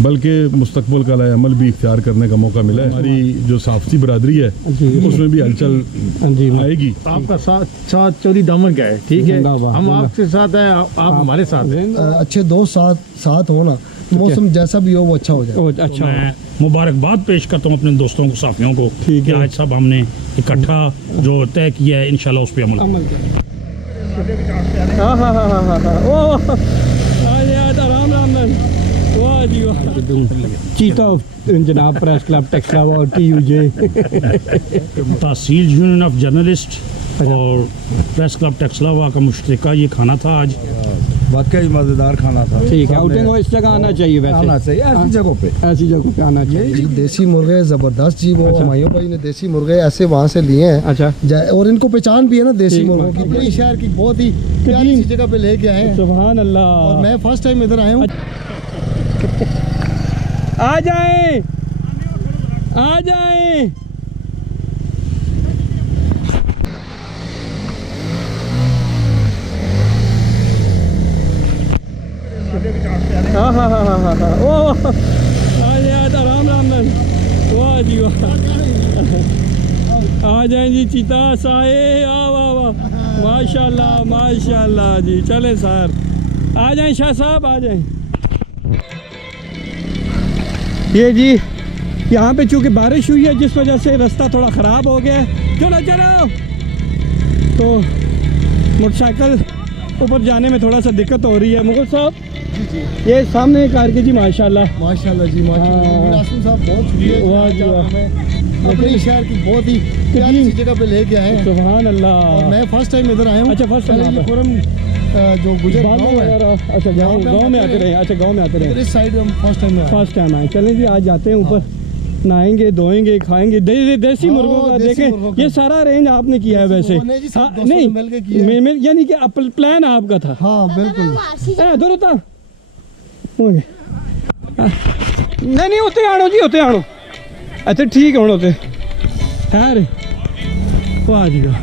बल्कि मुस्तकबिल का अमल भी इख्तियार करने का मौका मिला है। हमारी जो साफ़ी बरादरी है उसमें भी हलचल आएगी। आपका साथ चौधरी दामन का है, ठीक है, हम आपके साथ हैं, आप हमारे साथ हैं। अच्छे दोस्त साथ हो ना, मौसम जैसा भी हो वो अच्छा हो जाए। अच्छा, मैं मुबारकबाद पेश करता हूँ अपने दोस्तों को, साथियों को कि आज सब हमने इकट्ठा जो तय किया है इंशाल्लाह उस पर अमल करें। चीता जनाब प्रेस क्लब टेक्सला और TUJ tehsil union of journalist और प्रेस क्लब टेक्सलावा का मुश्तरका ये खाना था आज। वाकई मज़ेदार खाना था। ठीक है, आउटिंग इस जगह आना चाहिए, वैसे आना चाहिए ऐसी जगहों पे आना चाहिए। देसी मुर्गे ज़बरदस्त जी, वो हमायों भाई ने देसी मुर्गे ऐसे वहाँ से लिए हैं। अच्छा, और इनको पहचान भी है ना देसी मुर्गों की। दिल्ली शहर की बहुत ही प्यारी सी जगह पे लेके आए हैं। सुभान अल्लाह। और मैं फर्स्ट टाइम इधर आया हूँ। आ जाएं, आ जाएं। हाँ ओ राम राम वाह जी वाह। आ जाएं जी चीता साए, वाह वाह माशाल्लाह माशाल्लाह जी। चले सर, आ जाएं शाह साहब, आ जाएं। ये जी यहाँ पे चूँकि बारिश हुई है जिस वजह से रास्ता थोड़ा ख़राब हो गया है। चलो चलो, तो मोटरसाइकिल ऊपर जाने में थोड़ा सा दिक्कत हो रही है। मुगल साहब ये सामने कार के जी माशाल्लाह माशाल्लाह जी माशाल्लाह। रासुल साहब बहुत शुक्रिया, वाह जी वाह। अपने शहर की बहुत ही प्यारी सी जगह पे लेके आए हैं। सुभान अल्लाह। और मैं फर्स्ट टाइम इधर आया हूँ। अच्छा, फर्स्ट टाइम खुरम जो गुजर गाँव है। अच्छा, गाँव में आते रहे। अच्छा, गाँव में आते रहे। इस साइड हम फर्स्ट टाइम आए। चलें जी, आज जाते हैं ऊपर, नहाएंगे धोएंगे खाएंगे देसी मुर्गों का। देखें ये सारा रेंज आपने किया है वैसे। नहीं यानी कि प्लान आपका था। हाँ बिल्कुल। नहीं उत्ते आनो जी, उत्ते आनो। अच्छा ठीक है, उत्ते है रे। वाह जी वाह।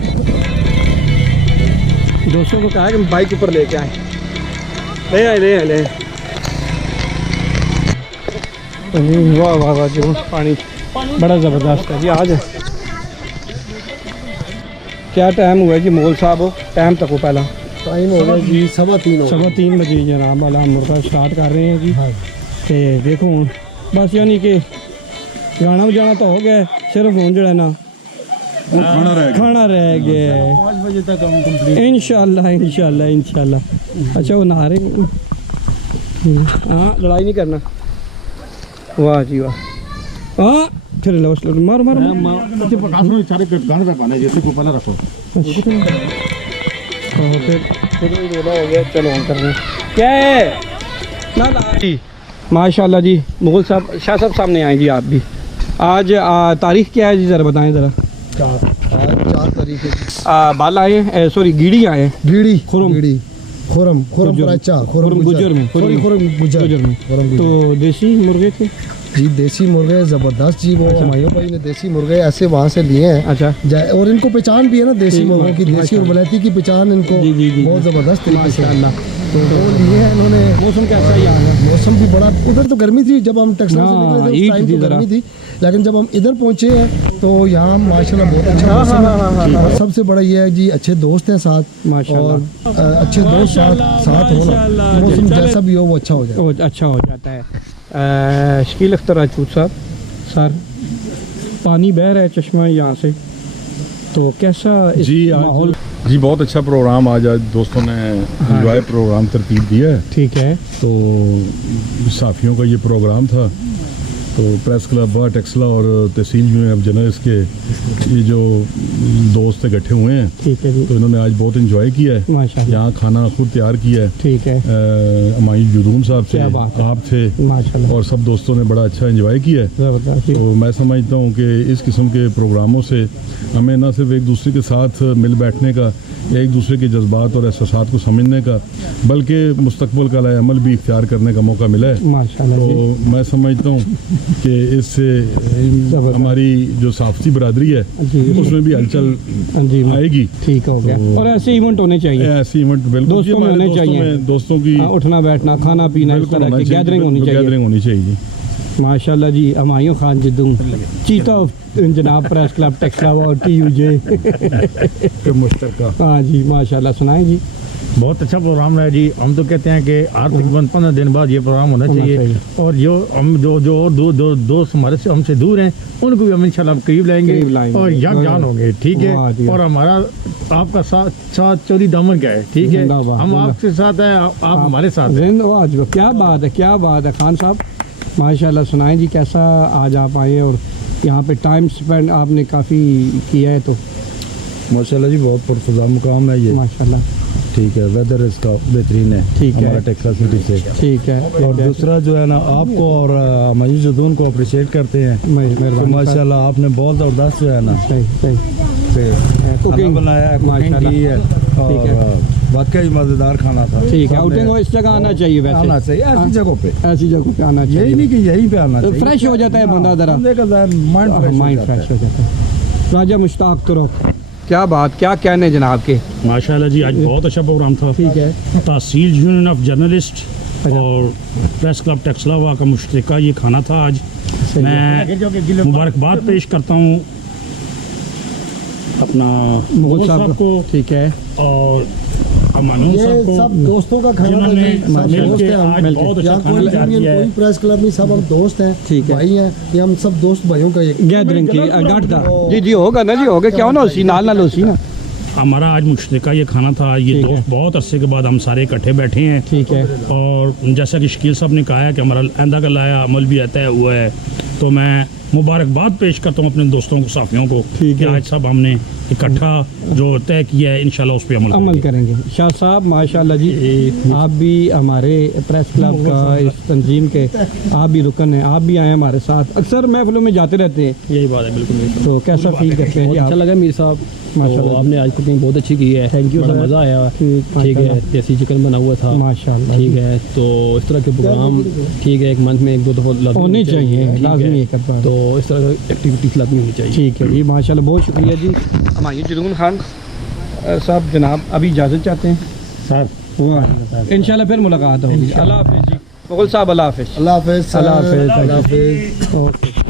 दोस्तों को कहा कि बाइक ऊपर लेके आए, ले आए। वाह वाह वाह जी, पानी बड़ा ज़बरदस्त है जी। आज क्या टाइम हुआ है जी मोल साहब? हो टाइम तक हो, पहला टाइम हो गया जी 3:15 बजे जनाब वाला मुर्गा स्टार्ट कर रहे हैं जी। तो देखो बस यानी कि गाना बजाना तो हो गया, सिर्फ हूँ जो है ना खाना रह गया। 5 बजे तक हम कंप्लीट इंशाल्लाह। अच्छा वो नहा रहे, हाँ लड़ाई नहीं करना। वाह जी वाह। हाँ फिर लो मारो सारे गाने पे पाने जैसे को पहले रखो। फिर हो गया, चलो हम कर रहे हैं। क्या है ना जी माशाल्लाह जी। मुगल साहब, शाह साहब सामने आए जी। आप भी आज तारीख क्या है जी, ज़रा बताएं ज़रा। 4 तारीख है। बाल आए हैं, सॉरी गीड़ी आए हैं। गीड़ी खुरम गुजर में। तो देसी मुर्गे थे जी, देसी मुर्गे ज़बरदस्त जी। वो हमायों भाई ने देसी मुर्गे ऐसे वहाँ से लिए हैं। अच्छा, और इनको पहचान भी है ना देसी मुर्गों की। देसी और बलैती की पहचान इनको बहुत ज़बरदस्त तरीके से। तो वो लिए हैं इन्होंने। मौसम कैसा ही आ रहा है? मौसम भी बड़ा, उधर तो गर्मी थी जब हम टेक्सटाइल से निकले थे, उस टाइम तो गर्मी थी, लेकिन जब हम इधर पहुँचे हैं तो यहाँ माशाल्लाह बहुत अच्छा मौसम है। और सबसे बड़ा ये है जी, अच्छे दोस्त हैं साथ, और अच्छे दोस्त साथ हो ना, मौसम जैसा भी हो वो अच्छा हो जाए। अच्छा हो जाता है। शकील अख्तर राजपूत साहब, सर पानी बह रहा है चश्मा यहाँ से, तो कैसा जी माहौल? जी बहुत अच्छा प्रोग्राम आज दोस्तों ने एंजॉय प्रोग्राम तरतीब दिया है। ठीक है, तो साफियों का ये प्रोग्राम था। तो प्रेस क्लब व टेक्सला और तहसील यूनियन ऑफ जर्नलिस्ट के ये जो दोस्त इकट्ठे हुए हैं, ठीक है जी। तो इन्होंने आज बहुत एंजॉय किया है। माशाल्लाह। यहाँ खाना खुद तैयार किया है। ठीक है। अमाई जुदूम साहब थे, आप थे, माशाल्लाह, और सब दोस्तों ने बड़ा अच्छा एंजॉय किया है। ज़बरदस्त। तो मैं समझता हूँ कि इस किस्म के प्रोग्रामों से हमें न सिर्फ एक दूसरे के साथ मिल बैठने का, एक दूसरे के जज्बात और एहसासात को समझने का, बल्कि मुस्तकबिल का अमल भी इख्तियार करने का मौका मिला है। माशाल्लाह। तो मैं समझता हूँ कि इससे हमारी जो साफ़ी बरादरी है जी उसमें भी हलचल जी आएगी। ठीक हो गया। और ऐसे इवेंट होने चाहिए, ऐसे इवेंट बिल्कुल दोस्तों में होने चाहिए, दोस्तों की उठना बैठना खाना पीना इस तरह की गैदरिंग होनी चाहिए। गैदरिंग होनी चाहिए। माशाल्लाह जी। हमायूं खान जिद्दू चीफ ऑफ जनाब प्रेस क्लब टेक्सला और TUJ मुश्तरका। हाँ जी माशाल्लाह। सुनाएं जी। बहुत अच्छा प्रोग्राम है जी। हम तो कहते हैं कि हर तकरीबन 15 दिन बाद ये प्रोग्राम होना चाहिए। और जो हम जो दोस्त हमारे से हमसे दूर हैं उनको भी हम इंशाल्लाह करीब लाएंगे और यकजान होंगे। ठीक है। और हमारा आपका साथ चौधरी दामन का है। ठीक है। हम आपके साथ हैं, आप हमारे साथ हैं। क्या बात है, क्या बात है खान साहब। माशाल्लाह। सुनाएं जी कैसा आज आप आए और यहाँ पे टाइम स्पेंड आपने काफ़ी किया है। तो माशाल्लाह जी बहुत पुरफ़ज़ा मुकाम है ये। माशाल्लाह। ठीक है। वेदर इसका बेहतरीन है। ठीक है। हमारा टेक्सला सिटी से। ठीक है। और दूसरा जो है ना आपको और मयूर जदून को अप्रिशिएट करते हैं। तो माशाल्लाह आपने बहुत ज़बरदस्त जो है ना कुकिंग बनाया है, कुकिंग की है और वाकई मज़ेदार खाना था। ठीक है। आउटिंग हो इस जगह आना चाहिए, वैसे आना चाहिए ऐसी जगहों पे, ऐसी जगह पे आना चाहिए। यही नहीं कि यहीं पे आना चाहिए। फ्रेश हो जाता है बंदा, ज़रा माइंड फ्रेश हो जाता है। राजा मुश्ताक तुरुक क्या बात, क्या कहने जनाब के। माशाल्लाह जी आज बहुत अच्छा प्रोग्राम था। ठीक है। तहसील यूनियन ऑफ जर्नलिस्ट और प्रेस क्लब टेक्सलावा का मुश्तरका ये खाना था आज। मैं मुबारकबाद पेश करता हूँ अपना मुगल साहब को। ठीक है। और अमानुल ये साहब को, सब दोस्तों का खाना था जिन्होंने जी, सब मिल दोस्त के हैं हम। आज बहुत अच्छा यहाँ खाना कोई तैयार यूनियन किया कोई है। प्रेस क्लब नहीं, सब हम दोस्त हैं, ठीक है। भाई हैं। ये हम सब दोस्त भाइयों का एक गैदरिंग की गांठ था जी। जी होगा ना जी, होगा क्यों ना होसी, नाल नाल होसी ना। हमारा आज मुश्तरका ये खाना था। ये ठीक है। दोस्त बहुत अरसे के बाद हम सारे इकट्ठे बैठे हैं। ठीक है। और जैसा कि शकील साहब ने कहा है कि हमारा आइंदा का लाया अमल भी तय हुआ है, तो मैं मुबारकबाद पेश करता हूँ अपने दोस्तों को, साथियों को कि आज सब हमने इकट्ठा जो तय किया है इंशाल्लाह उस पर अमल करेंगे। शाह साहब माशाल्लाह जी, आप भी हमारे प्रेस क्लब का इस तंजीम के आप भी रुकन हैं, आप भी आए हमारे साथ। अक्सर महफिलों में जाते रहते हैं। यही बात है, बिल्कुल। तो कैसा फील करते हैं जी आप? अच्छा लगा मीर साहब, माशाल्लाह। तो आपने आज कुकिंग बहुत अच्छी की है। थैंक यू बड़ा सर। मज़ा आया। ठीक है। देसी चिकन बना हुआ था माशाल्लाह। ठीक है। तो इस तरह के प्रोग्राम ठीक है, एक मंथ में 1-2 दफ़ा होने चाहिए, ठीक लाजमी है। एक बार। तो इस तरह एक्टिविटीज़ लाजमी होनी चाहिए। ठीक है जी माशाल्लाह, बहुत शुक्रिया जी। हमायूं जदून खान साहब जनाब अभी इजाज़त चाहते हैं सर। वाह, इंशाल्लाह फिर मुलाकात होगी। अल्लाह हाफिज़ जी। मुगल साहब अल्लाह हाफिज़। अल्लाह हाफिज़। अल्लाह हाफिज़। अल्लाह हाफिज़। ओके।